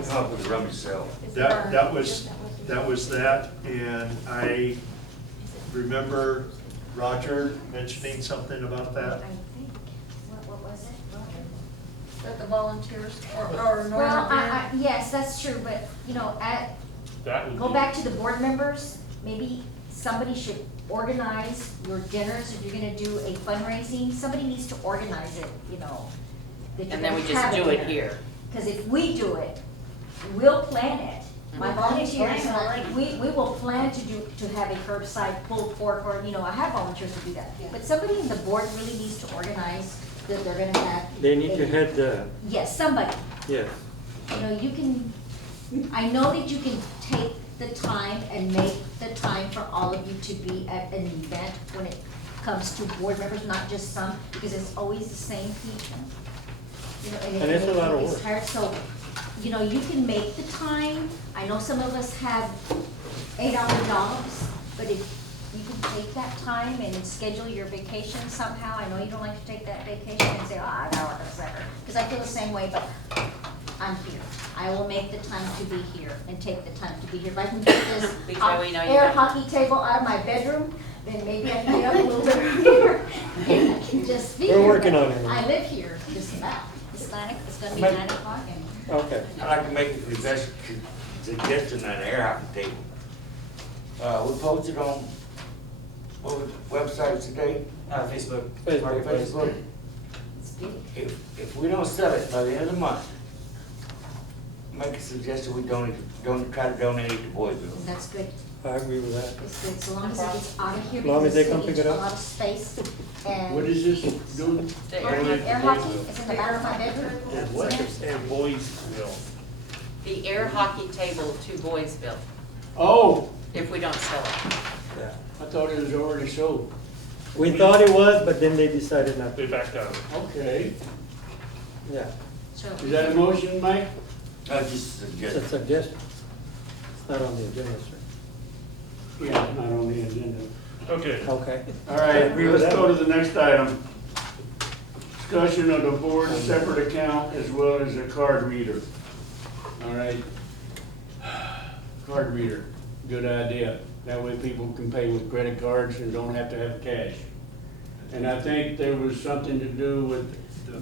We'll come up with a rummage sale. That was that, and I remember Roger mentioning something about that. I think, what was it? That the volunteers or Well, normal. yes, that's true, but, you know, That would go be- back to the board members, maybe somebody should organize your dinners, if you're gonna do a fundraising, somebody needs to organize it, you know. that you're And then we gonna just have do it dinner. here. Cause if we do it, we'll plan it. My volunteers, we will plan to have a curbside pulled pork, or, you know, I have volunteers to do that. But somebody in the board really needs to organize that they're gonna have. They need to a- head the, Yes, somebody. yes. You know, you can, I know that you can take the time and make the time for all of you to be at an event when it comes to board members, not just some, because it's always the same people. You know, And it's a lot of it's work. hard, so, you know, you can make the time. I know some of us have 8-hour jobs, but if you can take that time and schedule your vacation somehow, I know you don't like to take that vacation and say, oh, I gotta work on a Saturday, because I feel the same way, but I'm here. I will make the time to be here and take the time to be here. If I can get this BJ, we know you air got- hockey table out of my bedroom, then maybe I can get up a little bit earlier and I can just be here. We're working But on it. I live here, just about. It's gonna be But- 9 o'clock and. Okay. I'd like to make a suggestion on an air hockey table. We posted on, what was the website today? Facebook. Facebook. Facebook. It's big. If we don't sell it by the end of the month, make a suggestion, we try to donate it to Boysville. That's good. I agree with that. It's good, so long as it gets out of here. As long as because they it's come pick it a up. lot of space and. What is this doing? The Air air, hockey, it's in the back of my bedroom. And what is, and Boysville. the air hockey table to Boysville, Oh, if we don't sell it. Yeah. I thought it was already sold. We thought it was, but then they decided not They to. backed out. Okay. Yeah. So, Is that a motion, Mike? Just a It's a suggestion. suggestion. It's not on the agenda, sir. Yeah, it's not on the agenda. Okay. Okay. All right, Agree with let's that. go to the next item. Discussion of the board's separate account as well as a card reader. All right. Card reader, good idea. That way people can pay with credit cards and don't have to have cash. And I think there was something to do with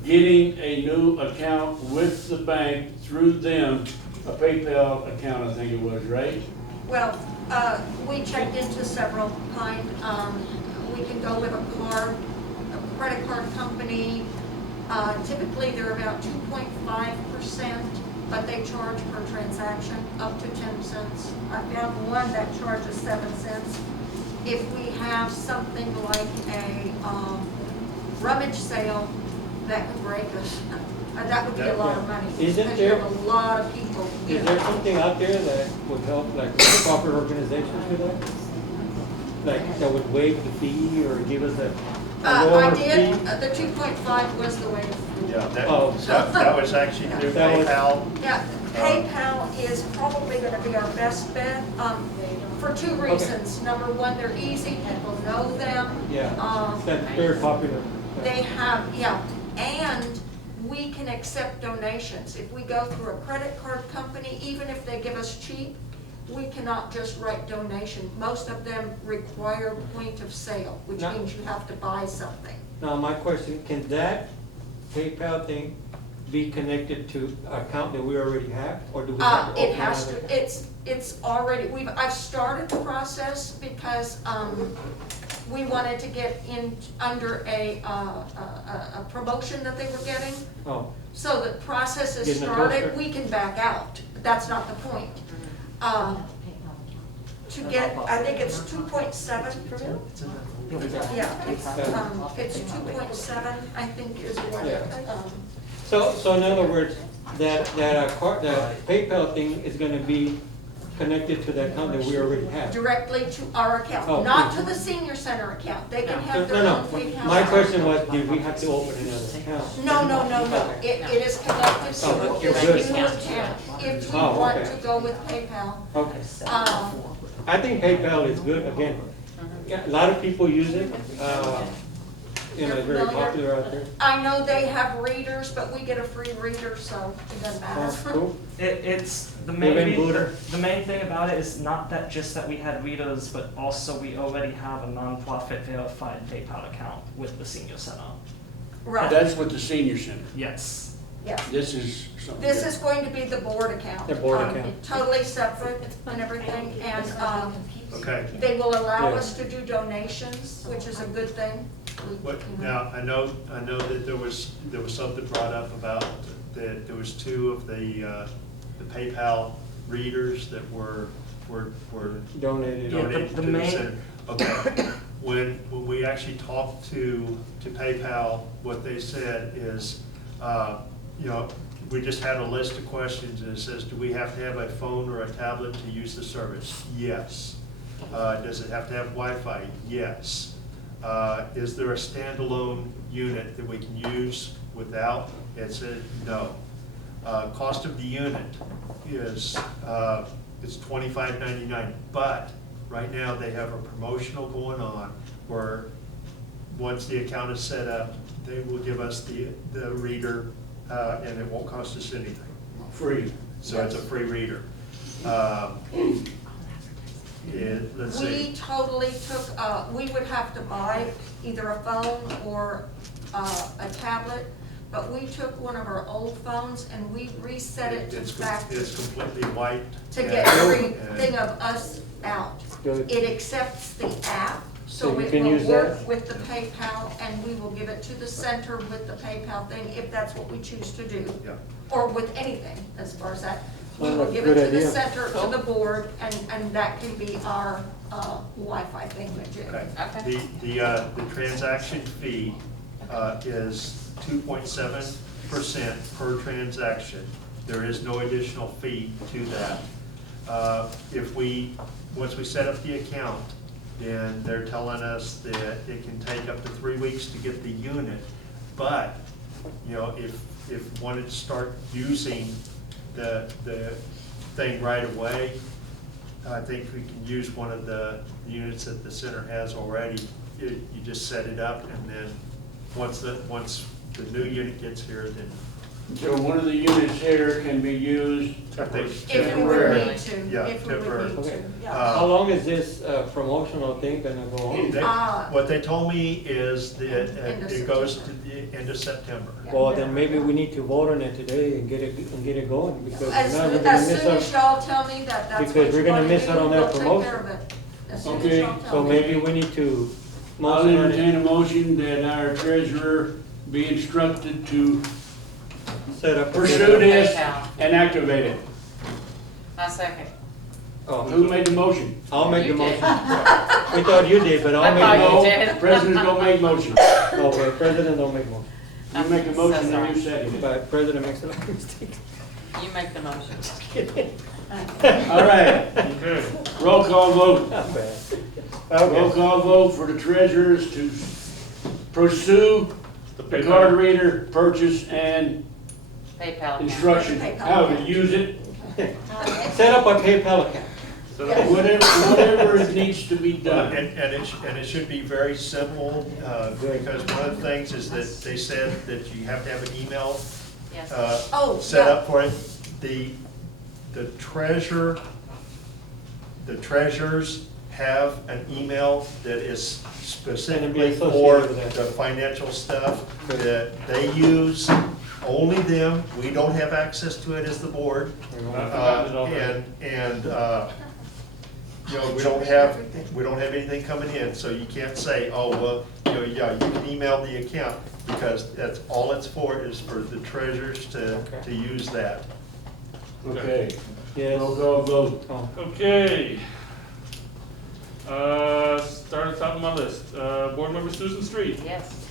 getting a new account with the bank through them, a PayPal account, I think it was, right? Well, we checked into several kind, we can go with a credit card company. Typically, they're about 2.5%, but they charge per transaction up to 10 cents. I found one that charges 7 cents. If we have something like a rummage sale, that could break us. That would be a lot of money. Isn't Because you there- have a lot of people. Is there something out there that would help, like proper organizations with that? Like that would waive the fee or give us a I lower did, fee? the 2.5 was the way. Yeah, Oh. that was actually through That was- PayPal. Yeah, PayPal is probably gonna be our best bet, for two reasons. Number one, they're easy, people know them. Yeah, Um, that's very popular. They have, yeah, and we can accept donations. If we go through a credit card company, even if they give us cheap, we cannot just write donation. Most of them require point of sale, which No. means you have to buy something. Now, my question, can that PayPal thing be connected to an account that we already have, or do we have to It open has another? to, it's already, I've started the process because, we wanted to get in under a promotion that they were getting. Oh, So the process is Getting a started, toaster? we can back out, but that's not the point. To get, I think it's 2.7. Yeah, it's 2.7, I think is what it, so in other words, that PayPal thing is gonna be connected to that account that we already have? directly to our account, Oh, not okay. to the senior center account. They can No, have their own no, PayPal. my question was, did we have to open another account? No. It is connected Oh, to your this bank new account. account. If we Oh, want okay. to go with PayPal. Okay, Um, I think PayPal is good, again, yeah, a lot of people use it, you know, They're very familiar. popular out there. I know they have readers, but we get a free reader, so it doesn't Sounds matter. cool. It's the Even main better. the main thing about it is not that just that we had readers, but also we already have a non-profit verified PayPal account with the senior center. Right, That's with the senior center. Yes. yes. This is something. This is going to be the board account. The board account. Totally separate and everything, and, Okay. they will allow Yeah. us to do donations, which is a good thing. What, now, I know that there was something brought up about that there was two of the PayPal readers that were Donated. Yeah. donated the to the main- center. Okay, when we actually talked to PayPal, what they said is, you know, we just had a list of questions, and it says, do we have to have a phone or a tablet to use the service? Yes. Does it have to have Wi-Fi? Yes. Is there a standalone unit that we can use without? It said no. Cost of the unit is, it's $25.99, but right now they have a promotional going on where once the account is set up, they will give us the reader, and it won't cost us anything. Free. So it's a free reader. Let's We see, totally took, we would have to buy either a phone or a tablet, but we took one of our old phones and we reset it it's to back it's completely wiped. to get and- everything of us out. Good. It accepts the app, So so you it can will use work that? with the PayPal, and we will give it to the center with the PayPal thing, if that's what we choose to do. Yeah. Or with anything, as far as that. We Sounds will like a give it good to the idea. center, to the board, and that can be our Wi-Fi thing we do. Okay. Okay. The transaction fee is 2.7% per transaction. There is no additional fee to that. Once we set up the account, then they're telling us that it can take up to 3 weeks to get the unit. But, you know, if wanted to start using the thing right away, I think we can use one of the units that the center has already. You just set it up, and then once the new unit gets here, then So one of the units here can be used I think. If we would Temporary. need to, Yeah, if we would temporary. need Okay. to, yeah. How long is this promotional thing gonna go on? What they told me is that End of it goes to the end of September. Well, then maybe we need to vote on it today and get it going, because As now we're soon gonna as miss soon as out. y'all tell me that that's Because what we're you gonna wanna miss do, out on that we'll take promotion. care of it. As soon as Okay, y'all tell So me. maybe we need to I'll motion on entertain it, a motion that our treasurer be instructed to set up. pursue this PayPal. and activate it. I second. Who Oh, made the motion? I'll make the You did. motion. We thought you did, but I I'll make thought the you motion. did. No, president don't make motions. Okay, president don't make motion, You make a I'm so motion and you sorry. second it. but president makes a lot of mistakes. You make the motion. All right, Okay. roll call vote. Not bad. Roll Okay, call vote for the treasurers to pursue the card reader purchase and PayPal account. instructions, how to use it, set up a PayPal account. So Yes. whatever needs to be And, done. and it should be very simple, because one of the things is that they said that you have to have an email Yes. Oh, set yeah. up for it. The treasurers have an email that is specifically associated for with that. the financial stuff that they use, only them. We don't have access to it as the board. You know, we don't have anything coming in, so you can't say, oh, well, you know, yeah, you can email the account, because that's all it's for, is for the treasurers to use that. Okay, Yes. roll call vote. Oh, Okay. Start at the top of my list. Board Member Susan Street. Yes.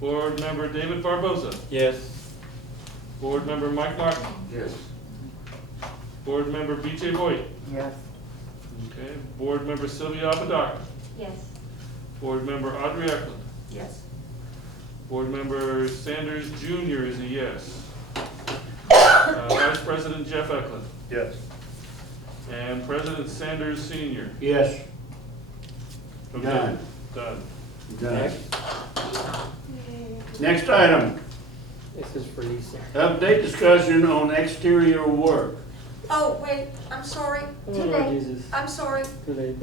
Board Member David Barboza. yes, Board Member Mike Martin. Yes. Board Member BJ Voigt. Yes. Okay. Board Member Sylvia Apadar. Yes. Board Member Audrey Eklund. Yes. Board Member Sanders Jr. is a yes. Vice President Jeff Eklund. Yes. And President Sanders Sr. Yes. Okay, Done. done. Done. Next item, This is for Lisa. update discussion on exterior work. Oh, wait, I'm sorry, Oh, Lord Jesus, I'm sorry. too late.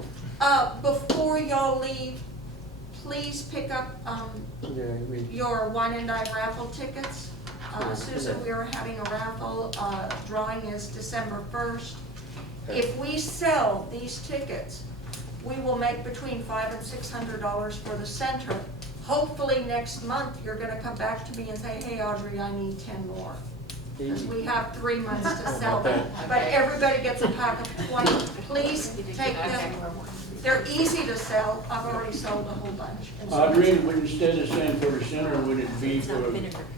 Before y'all leave, please pick up, Yeah, we, your wine and dine raffle tickets. Susan, we are having a raffle, drawing is December 1st. If we sell these tickets, we will make between $500 and $600 for the center. Hopefully next month, you're gonna come back to me and say, hey Audrey, I need 10 more. Because we have 3 months to sell them. But everybody gets a pack of 20. Please take them. They're easy to sell. I've already sold a whole bunch. Audrey, would instead of saying for the center, would it be for,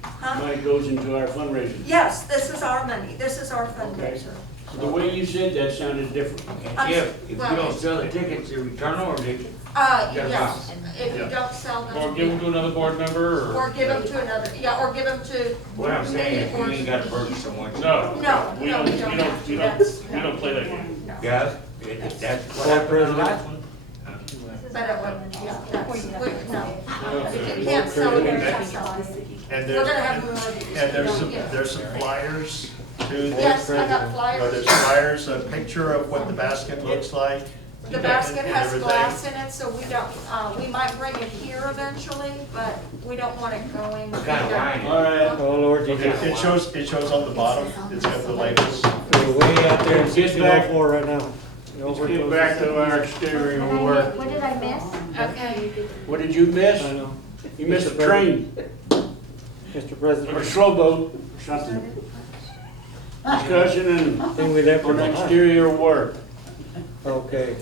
Huh? money goes into our fundraising? Yes, this is our money. This is our fundraiser. The way you said that sounded different. If you don't sell the tickets, you return them, or they, Yes, if you don't sell them. Or give them to another board member, Or give them to another, yeah, or give them to. what I'm saying is, you ain't gotta purchase someone. No. No, We no, don't, we you don't don't, have to. you That's- don't, you don't play that game. No. Guys, if that's what happened on the last one. But it would, yeah, that's, no. Okay. You can't sell it, you can't sell it. And We're there's, gonna have more of these. and there's We some, don't get- there's some flyers too. Yes, I got There's flyers. flyers, a picture of what the basket looks like. The basket and has everything. glass in it, so we don't, we might bring it here eventually, but we don't want it going. What kind of wine? All right, oh Lord It Jesus. it shows on the bottom, it's got the labels. We're way out there in Get back. 1604 right now. let's get back to our exterior work. What did I miss? Okay. What did you miss? I know. You missed Mr. a train, Mr. or a President, slow boat, or something. Discussion I think we left it on behind. exterior work. Okay.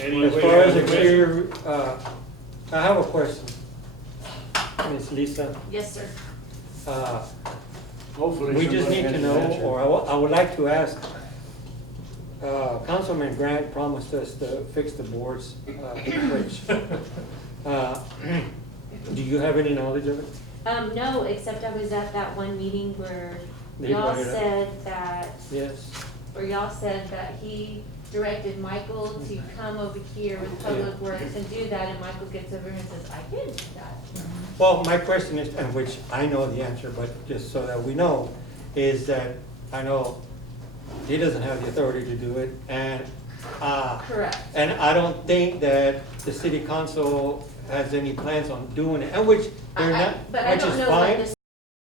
Any As way far you as have a question? exterior, I have a question. Miss Lisa, Yes, sir. Hopefully we just somebody need has to an know, answer. or I would like to ask, Councilman Grant promised us to fix the board's bridge. Do you have any knowledge of it? No, except I was at that one meeting where They y'all brought it up. said that, Yes. or y'all said that he directed Michael to come over here with Public Works and do that, and Michael gets over here and says, I can't do that. Well, my question is, and which I know the answer, but just so that we know, is that I know he doesn't have the authority to do it, and, Correct. and I don't think that the city council has any plans on doing it, and which they're not, But I which don't is know what fine. the